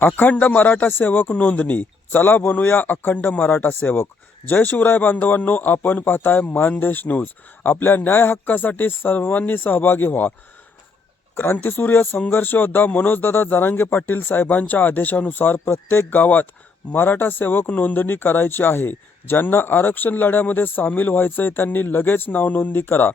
अखंड मराठा सेवक नोंदणी. चला बनूया अखंड मराठा सेवक. जय शिवराय बांधवांनो आपण पाहताय मानदेश न्यूज. आपल्या न्याय हक्कासाठी सर्वांनी सहभागी व्हा. क्रांतीसूर्य संघर्ष योद्धा मनोजदादा जरांगे पाटील साहेबांच्या आदेशानुसार प्रत्येक गावात मराठा सेवक नोंदणी करायची आहे. ज्यांना आरक्षण लढ्यामध्ये सामील व्हायचंय त्यांनी लगेच नाव नोंदणी करा.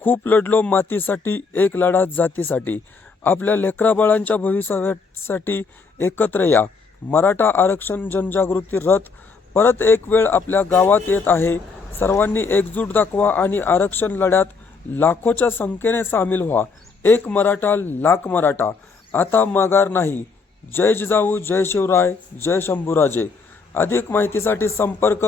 खूप लढलो मातीसाठी एक लढा जातीसाठी. आपल्या लेकराबाळांच्या भविष्यासाठी एकत्र या. मराठा आरक्षण जनजागृती रथ परत एक वेळ आपल्या गावात येत आहे. सर्वांनी एकजूट दाखवा आणि आरक्षण लढ्यात लाखोच्या संख्येने सामील व्हा. एक मराठा लाख मराठा. आता माघार नाही. जय जिजाऊ जय शिवराय जय शंभूराजे. अधिक माहितीसाठी संपर्क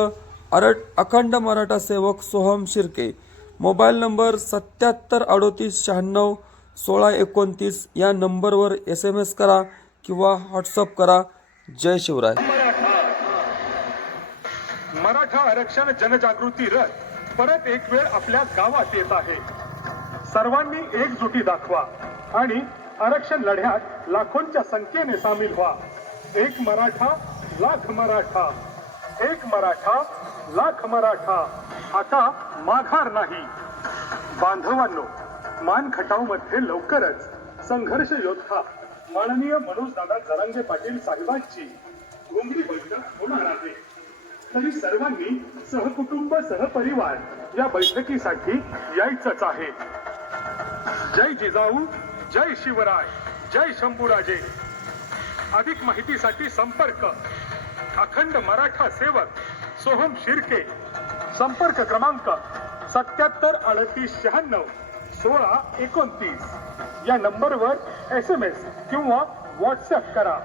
अरट अखंड मराठा सेवक सोहम शिर्के. मोबाईल नंबर सत्याहत्तर अडोतीस शहाण्णव सोळा एकोणतीस या नंबरवर एस एम एस करा किंवा व्हॉट्सअप करा. जय शिवराय. मराठा आरक्षण जनजागृती रथ परत एक वेळ आपल्या गावात येत आहे. सर्वांनी एकजुटी दाखवा आणि आरक्षण लढ्यात लाखोंच्या संख्येने सामील व्हा. एक मराठा लाख मराठा. एक मराठा लाख मराठा. आता माघार नाही. बांधवांनो मान खटावमध्ये लवकरच संघर्ष योद्धा माननीय मनोज दादा जरांगे पाटील साहेबांची घुमरी बैठक होणार आहे. तरी सर्वांनी सहकुटुंब सहपरिवार या बैठकीसाठी यायचंच आहे. जय जिजाऊ जय शिवराय जय शंभूराजे. अधिक माहितीसाठी संपर्क. अखंड मराठा सेवक सोहम शिर्के. संपर्क क्रमांक सत्याहत्तर अडतीस शहाण्णव. सोळा एकोणतीस. या नंबरवर एस एम एस किंवा व्हॉट्सअप करा.